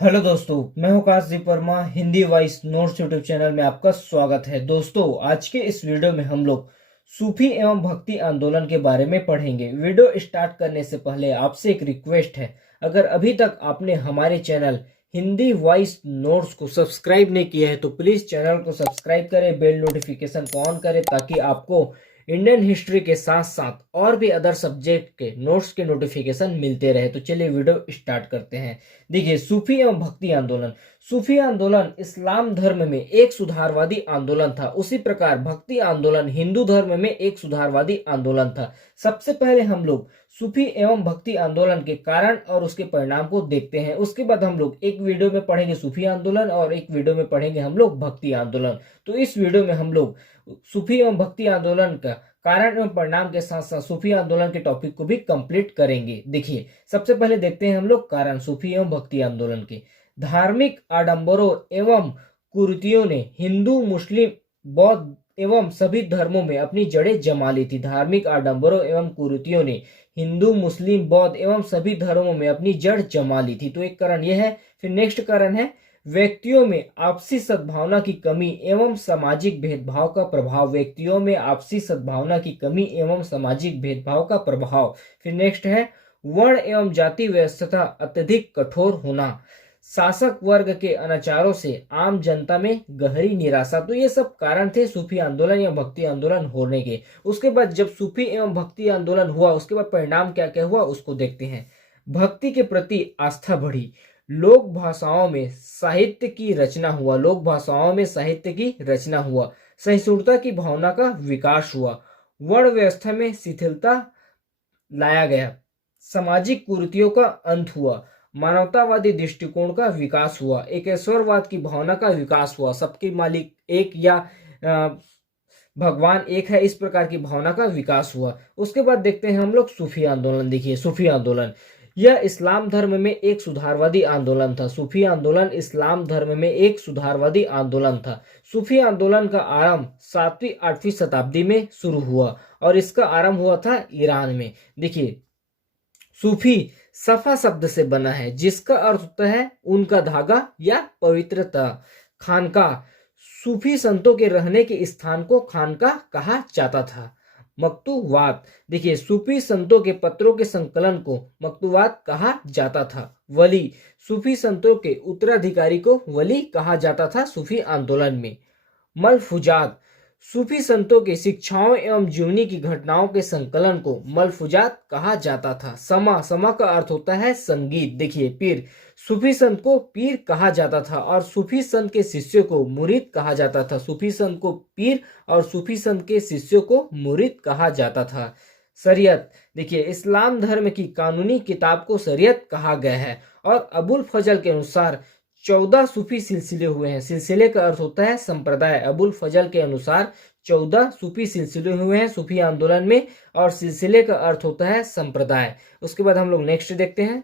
Hello दोस्तों, मैं हूं Kashdeep Verma. Hindi voice notes YouTube channel में आपका स्वागत है। दोस्तों, आज के इस वीडियो में हम लोग सूफी एवं भक्ति आंदोलन के बारे में पढ़ेंगे। वीडियो स्टार्ट करने से पहले आपसे एक रिक्वेस्ट है, अगर अभी तक आपने हमारे चैनल हिंदी वॉइस नोट्स को सब्सक्राइब नहीं किया है तो प्लीज चैनल को सब्सक्राइब करें, बेल नोटिफिकेशन को ऑन करें ताकि आपको इंडियन हिस्ट्री के साथ साथ और भी अदर सब्जेक्ट के नोट्स के नोटिफिकेशन मिलते रहे। तो चलिए वीडियो स्टार्ट करते हैं। देखिए, सूफी एवं भक्ति आंदोलन। सूफी आंदोलन इस्लाम धर्म में एक सुधारवादी आंदोलन था। उसी प्रकार भक्ति आंदोलन हिंदू धर्म में एक सुधारवादी आंदोलन था। सबसे पहले हम लोग सूफी एवं भक्ति आंदोलन के कारण और उसके परिणाम को देखते हैं। उसके बाद हम लोग एक वीडियो में पढ़ेंगे सूफी आंदोलन और एक वीडियो में पढ़ेंगे हम लोग भक्ति आंदोलन। तो इस वीडियो में हम लोग सूफी एवं भक्ति आंदोलन का कारण एवं परिणाम के साथ साथ सूफी आंदोलन के टॉपिक को भी कंप्लीट करेंगे। देखिए, सबसे पहले देखते हैं हम लोग कारण सूफी एवं भक्ति आंदोलन के। धार्मिक आडंबरों एवं कुरीतियों ने हिंदू, मुस्लिम, बौद्ध एवं सभी धर्मों में अपनी जड़ें जमा ली थी। धार्मिक आडंबरों एवं कुरीतियों ने हिंदू, मुस्लिम, बौद्ध एवं सभी धर्मों में अपनी जड़ जमा ली थी। तो एक कारण यह है। फिर नेक्स्ट कारण है व्यक्तियों में आपसी सद्भावना की कमी एवं सामाजिक भेदभाव का प्रभाव। व्यक्तियों में आपसी सद्भावना की कमी एवं सामाजिक भेदभाव का प्रभाव। फिर नेक्स्ट है वर्ण एवं जाति व्यवस्था अत्यधिक कठोर होना। शासक वर्ग के अनाचारों से आम जनता में गहरी निराशा। तो ये सब कारण थे सूफी आंदोलन या भक्ति आंदोलन होने के। उसके बाद जब सूफी एवं भक्ति आंदोलन हुआ, उसके बाद परिणाम क्या क्या हुआ उसको देखते हैं। भक्ति के प्रति आस्था बढ़ी। लोक भाषाओं में साहित्य की रचना हुआ। लोक भाषाओं में साहित्य की रचना हुआ। सहिष्णुता की भावना का विकास हुआ। वर्ण व्यवस्था में शिथिलता लाया गया। सामाजिक कुरीतियों का अंत हुआ। मानवतावादी दृष्टिकोण का विकास हुआ। एकेश्वरवाद की भावना का विकास हुआ। सबके मालिक एक या भगवान एक है, इस प्रकार की भावना का विकास हुआ। उसके बाद देखते हैं हम लोग सूफी आंदोलन। देखिए, सूफी आंदोलन यह इस्लाम धर्म में एक सुधारवादी आंदोलन था। सूफी आंदोलन इस्लाम धर्म में एक सुधारवादी आंदोलन था। सूफी आंदोलन का आरंभ 7वीं 8वीं शताब्दी में शुरू हुआ और इसका आरंभ हुआ था ईरान में। देखिए, सूफी सफा शब्द से बना है जिसका अर्थ होता है उनका धागा या पवित्रता। खानका, सूफी संतों के रहने के स्थान को खानका कहा जाता था। मकतूवात, देखिए सूफी संतों के पत्रों के संकलन को मकतूवात कहा जाता था। वली, सूफी संतों के उत्तराधिकारी को वली कहा जाता था सूफी आंदोलन में। मलफूजात, सूफी संतों के शिक्षाओं एवं जीवनी की घटनाओं के संकलन को मलफूजात कहा जाता था। समा का अर्थ होता है संगीत। देखिए, पीर, सूफी संत को पीर कहा जाता था और सूफी संत के शिष्यों को मुरीद कहा जाता था। सूफी संत को पीर और सूफी संत के शिष्यों को मुरीद कहा जाता था। शरीयत, देखिए इस्लाम धर्म की कानूनी किताब को शरीयत कहा गया है और अबुल फजल के अनुसार 14 सूफी सिलसिले हुए हैं। सिलसिले का अर्थ होता है संप्रदाय। अबुल फजल के अनुसार 14 सूफी सिलसिले हुए हैं सूफी आंदोलन में और सिलसिले का अर्थ होता है संप्रदाय। उसके बाद हम लोग नेक्स्ट देखते हैं।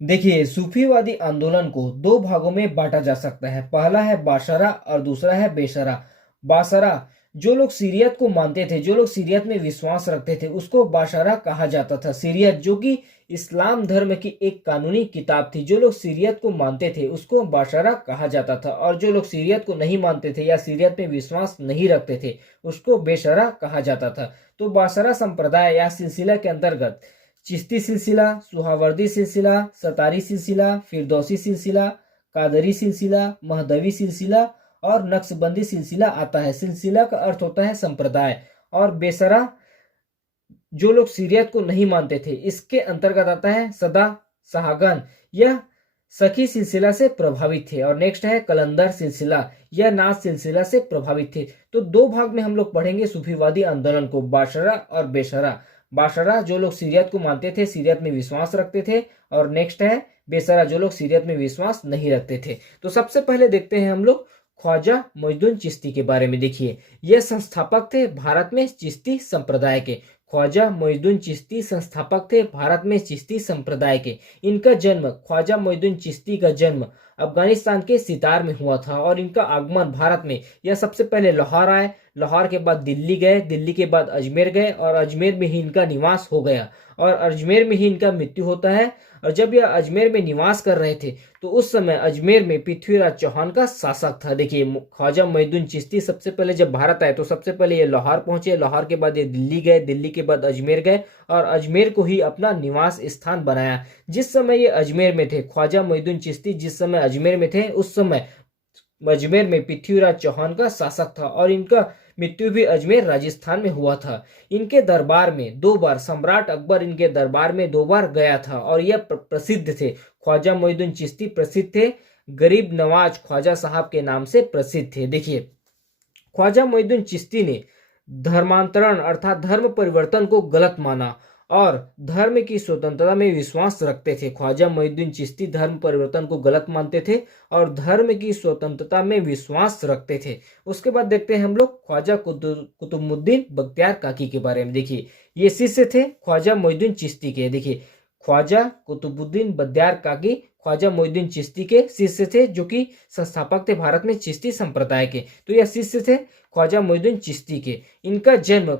देखिए, सूफीवादी आंदोलन को दो भागों में बांटा जा सकता है। पहला है बाशरा और दूसरा है बेशरा। बाशरा, जो लोग सीरियत को मानते थे, जो लोग सीरियत में विश्वास रखते थे, उसको बाशरा कहा जाता था। सीरियत जो कि इस्लाम धर्म की एक कानूनी किताब थी, जो लोग सीरियत को मानते थे उसको बाशरा कहा जाता था और जो लोग सीरियत को नहीं मानते थे या सीरियत में विश्वास नहीं रखते थे उसको बेशरा कहा जाता था। तो बाशरा संप्रदाय या सिलसिला के अंतर्गत चिश्ती सिलसिला, सुहावर्दी सिलसिला, सतारी सिलसिला, फिरदौसी सिलसिला, कादरी सिलसिला, महदवी सिलसिला और नक्शबंदी सिलसिला आता है। सिलसिला का अर्थ होता है संप्रदाय और बेसरा जो लोग सीरियत को नहीं मानते थे इसके अंतर्गत आता है सदा सहागन, यह सखी सिलसिला से प्रभावित थे। और नेक्स्ट है कलंदर सिलसिला, यह नाज सिलसिला से प्रभावित थे। तो दो भाग में हम लोग पढ़ेंगे सूफीवादी आंदोलन को, बाशरा और बेशरा। बाशरा जो लोग सीरियत को मानते थे, सीरियत में विश्वास रखते थे, और नेक्स्ट है बेसरा जो लोग सीरियत में विश्वास नहीं रखते थे। तो सबसे पहले देखते हैं हम लोग ख्वाजा मोइनुद्दीन चिश्ती के बारे में। देखिए, यह संस्थापक थे भारत में चिश्ती संप्रदाय के। ख्वाजा मोइनुद्दीन चिश्ती संस्थापक थे भारत में चिश्ती संप्रदाय के। इनका जन्म, ख्वाजा मोइनुद्दीन चिश्ती का जन्म अफगानिस्तान के सितार में हुआ था और इनका आगमन भारत में यह सबसे पहले लाहौर आए। लाहौर के बाद दिल्ली गए, दिल्ली के बाद अजमेर गए और अजमेर में ही इनका निवास हो गया और अजमेर में ही इनका मृत्यु होता है। और जब यह अजमेर में निवास कर रहे थे तो उस समय अजमेर में पृथ्वीराज चौहान का शासक था। देखिए, ख्वाजा मोइनुद्दीन चिश्ती सबसे पहले जब भारत आए तो सबसे पहले ये लाहौर पहुंचे, लाहौर के बाद ये दिल्ली गए, दिल्ली के बाद अजमेर गए और अजमेर को ही अपना निवास स्थान बनाया। जिस समय ये अजमेर में थे, ख्वाजा मोइनुद्दीन चिश्ती जिस समय अजमेर में थे उस समय अजमेर में पृथ्वीराज चौहान का शासक था और इनका मृत्यु भी अजमेर राजस्थान में हुआ था। इनके दरबार में 2 बार सम्राट अकबर इनके दरबार में 2 बार गया था और यह प्रसिद्ध थे। ख्वाजा मोइनुद्दीन चिश्ती प्रसिद्ध थे, गरीब नवाज ख्वाजा साहब के नाम से प्रसिद्ध थे। देखिए, ख्वाजा मोइनुद्दीन चिश्ती ने धर्मांतरण अर्थात धर्म परिवर्तन को गलत माना और धर्म की स्वतंत्रता में विश्वास रखते थे। ख्वाजा मोइनुद्दीन चिश्ती धर्म परिवर्तन को गलत मानते थे और धर्म की स्वतंत्रता में विश्वास रखते थे। उसके बाद देखते हैं हम लोग ख्वाजा कुतुबुद्दीन बख्तियार काकी के बारे में। देखिए, ये शिष्य थे ख्वाजा मोइनुद्दीन चिश्ती के। देखिए, ख्वाजा कुतुबुद्दीन बख्तियार काकी ख्वाजा मोइनुद्दीन चिश्ती के शिष्य थे, जो कि संस्थापक थे भारत में चिश्ती संप्रदाय के। तो यह शिष्य थे ख्वाजा मोइनुद्दीन चिश्ती के। इनका जन्म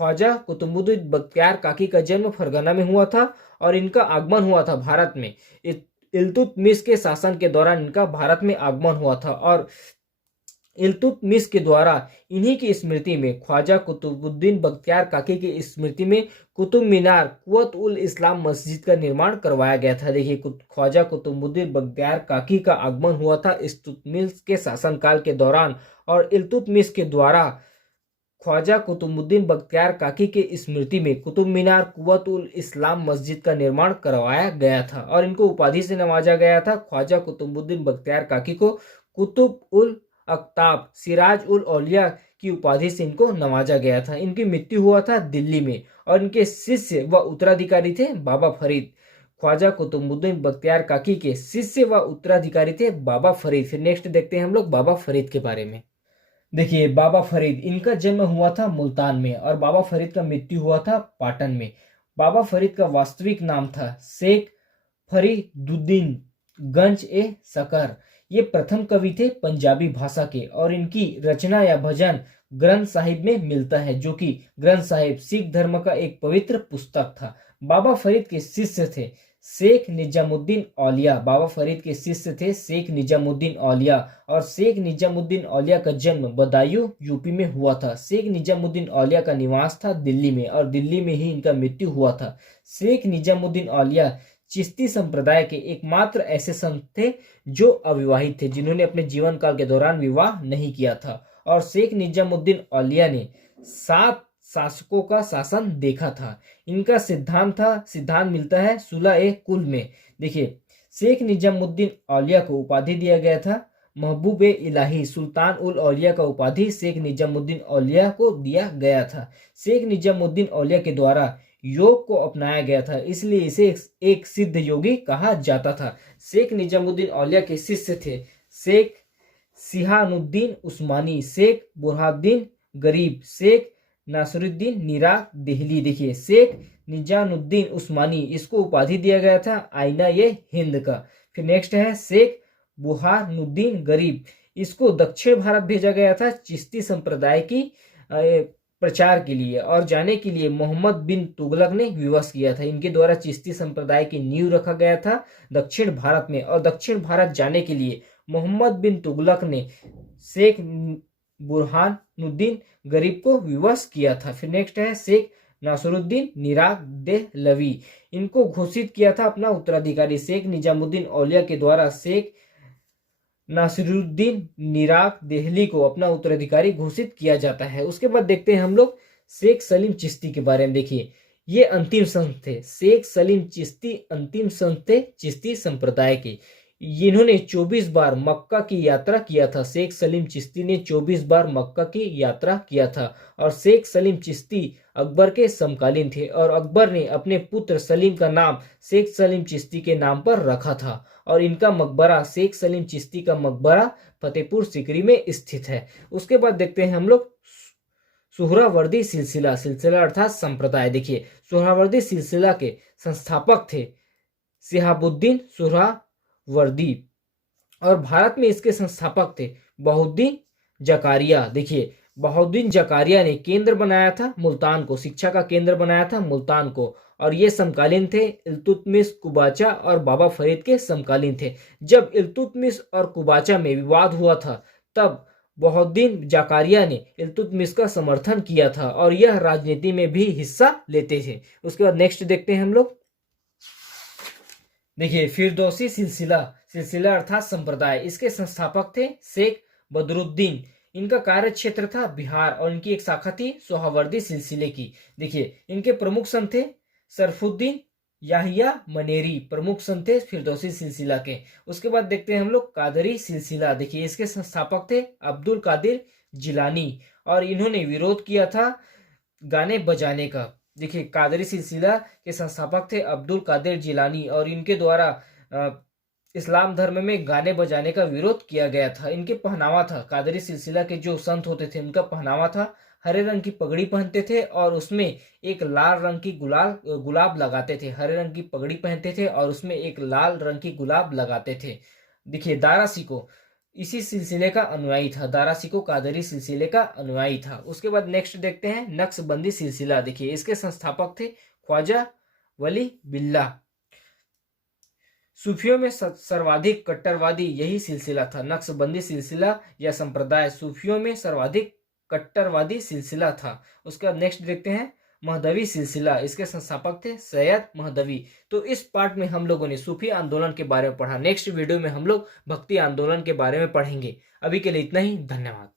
ख्वाजा कुतुबुद्दीन बख्तियार काकी का जन्म फरगना में हुआ था और इनका आगमन हुआ था भारत में इल्तुतमिश के शासन के दौरान। इनका भारत में आगमन हुआ था और इल्तुतमिश के द्वारा इन्हीं की स्मृति में ख्वाजा कुतुबुद्दीन बख्तियार काकी की स्मृति में कुतुब मीनार कुव्वत उल इस्लाम मस्जिद का निर्माण करवाया गया था। देखिए, ख्वाजा कुतुबुद्दीन बख्तियार काकी का आगमन हुआ था इल्तुतमिश के शासनकाल के दौरान और इल्तुतमिश के द्वारा ख्वाजा कुतुबुद्दीन बख्तियार काकी के स्मृति में कुतुब मीनार कुव्वत उल इस्लाम मस्जिद का निर्माण करवाया गया था और इनको उपाधि से नवाजा गया था। ख्वाजा कुतुबुद्दीन बख्तियार काकी को कुतुब उल अख्ताब सिराज उल औलिया की उपाधि से इनको नवाजा गया था। इनकी मृत्यु हुआ था दिल्ली में और इनके शिष्य व उत्तराधिकारी थे बाबा फरीद। ख्वाजा कुतुबुद्दीन बख्तियार काकी के शिष्य व उत्तराधिकारी थे बाबा फरीद। फिर नेक्स्ट देखते हैं हम लोग बाबा फरीद के बारे में। देखिए, बाबा फरीद इनका जन्म हुआ था मुल्तान में और बाबा फरीद का मृत्यु हुआ था पाटन में। बाबा फरीद का वास्तविक नाम था शेख फरीदुद्दीन गंज ए सकर। ये प्रथम कवि थे पंजाबी भाषा के और इनकी रचना या भजन ग्रंथ साहिब में मिलता है, जो कि ग्रंथ साहिब सिख धर्म का एक पवित्र पुस्तक था। बाबा फरीद के शिष्य थे शेख निजामुद्दीन औलिया। बाबा फरीद के शिष्य थे शेख निजामुद्दीन औलिया और शेख निजामुद्दीन औलिया का जन्म बदायूं यूपी में हुआ था। शेख निजामुद्दीन औलिया का निवास था दिल्ली में और दिल्ली में ही इनका मृत्यु हुआ था। शेख निजामुद्दीन औलिया चिश्ती संप्रदाय के एकमात्र ऐसे संत थे जो अविवाहित थे, जिन्होंने अपने जीवन काल के दौरान विवाह नहीं किया था। और शेख निजामुद्दीन औलिया ने 7 शासकों का शासन देखा था। इनका सिद्धांत मिलता है सुलह ए कुल में। देखिए, शेख निजामुद्दीन औलिया को उपाधि दिया गया था महबूब ए इलाही। सुल्तान उल औलिया का उपाधि शेख निजामुद्दीन औलिया को दिया गया था। शेख निजामुद्दीन औलिया के द्वारा योग को अपनाया गया था, इसलिए इसे एक सिद्ध योगी कहा जाता था। शेख निजामुद्दीन औलिया के शिष्य थे शेख सिहानुद्दीन उस्मानी, शेख बुरहानुद्दीन गरीब, शेख नासिरुद्दीन निराग देहली। देखिए, शेख निजामुद्दीन उस्मानी, इसको उपाधि दिया गया था आईना ये हिंद का। फिर नेक्स्ट है शेख बुरहानुद्दीन गरीब, इसको दक्षिण भारत भेजा गया था चिश्ती संप्रदाय की प्रचार के लिए और जाने के लिए मोहम्मद बिन तुगलक ने विवश किया था। इनके द्वारा चिश्ती संप्रदाय की नींव रखा गया था दक्षिण भारत में और दक्षिण भारत जाने के लिए मोहम्मद बिन तुगलक ने शेख बुरहानुद्दीन गरीब को विवश किया था। फिर नेक्स्ट है शेख नासिरुद्दीन निराग देहलवी, इनको घोषित किया था अपना उत्तराधिकारी। शेख निजामुद्दीन औलिया के द्वारा शेख नासिरुद्दीन निराग देहली को अपना उत्तराधिकारी घोषित किया जाता है। उसके बाद देखते हैं हम लोग शेख सलीम चिश्ती के बारे में। देखिए, ये अंतिम संत थे। शेख सलीम चिश्ती अंतिम संत थे चिश्ती संप्रदाय के। इन्होंने 24 बार मक्का की यात्रा किया था। शेख सलीम चिश्ती ने 24 बार मक्का की यात्रा किया था और शेख सलीम चिश्ती अकबर के समकालीन थे और अकबर ने अपने पुत्र सलीम का नाम शेख सलीम चिश्ती के नाम पर रखा था और इनका मकबरा शेख सलीम चिश्ती का मकबरा फतेहपुर सीकरी में स्थित है। उसके बाद देखते हैं हम लोग सुहरावर्दी सिलसिला अर्थात संप्रदाय। देखिए, सुहरावर्दी सिलसिला के संस्थापक थे शिहाबुद्दीन सुहरावर्दी और भारत में इसके संस्थापक थे बहुद्दीन जकारिया। देखिए, बहाउद्दीन जकारिया ने केंद्र बनाया था मुल्तान को, शिक्षा का केंद्र बनाया था मुल्तान को, और ये समकालीन थे इल्तुतमिश, कुबाचा और बाबा फरीद के समकालीन थे। जब इल्तुतमिश और कुबाचा में विवाद हुआ था तब बहाउद्दीन जकारिया ने इल्तुतमिश का समर्थन किया था और यह राजनीति में भी हिस्सा लेते थे। उसके बाद नेक्स्ट देखते हैं हम लोग। देखिए, फिरदौसी सिलसिला, सिलसिला अर्थात संप्रदाय, इसके संस्थापक थे शेख बदरुद्दीन। इनका कार्य क्षेत्र था बिहार और इनकी एक शाखा थी सोहावर्दी सिलसिले की। देखिए, इनके प्रमुख संत थे सरफुद्दीन याहिया मनेरी, प्रमुख संत थे फिरदौसी सिलसिला के। उसके बाद देखते हैं हम लोग कादरी सिलसिला। देखिए, इसके संस्थापक थे अब्दुल कादिर जिलानी और इन्होंने विरोध किया था गाने बजाने का। देखिए, कादरी सिलसिला के संस्थापक थे अब्दुल कादिर जिलानी और इनके द्वारा इस्लाम धर्म में गाने बजाने का विरोध किया गया था। इनके पहनावा था, कादरी सिलसिला के जो संत होते थे उनका पहनावा था, हरे रंग की पगड़ी पहनते थे और उसमें एक लाल रंग की गुलाब लगाते थे। हरे रंग की पगड़ी पहनते थे और उसमें एक लाल रंग की गुलाब लगाते थे। देखिए, दारा सिको इसी सिलसिले का अनुयायी था, दारा सिको कादरी सिलसिले का अनुयायी था। उसके बाद नेक्स्ट देखते हैं नक्शबंदी सिलसिला। देखिए, इसके संस्थापक थे ख्वाजा वली बिल्ला। सूफियों में सर्वाधिक कट्टरवादी यही सिलसिला था। नक्शबंदी सिलसिला या संप्रदाय सूफियों में सर्वाधिक कट्टरवादी सिलसिला था। उसके बाद नेक्स्ट देखते हैं महदवी सिलसिला। इसके संस्थापक थे सैयद महदवी। तो इस पार्ट में हम लोगों ने सूफी आंदोलन के बारे में पढ़ा। नेक्स्ट वीडियो में हम लोग भक्ति आंदोलन के बारे में पढ़ेंगे। अभी के लिए इतना ही, धन्यवाद।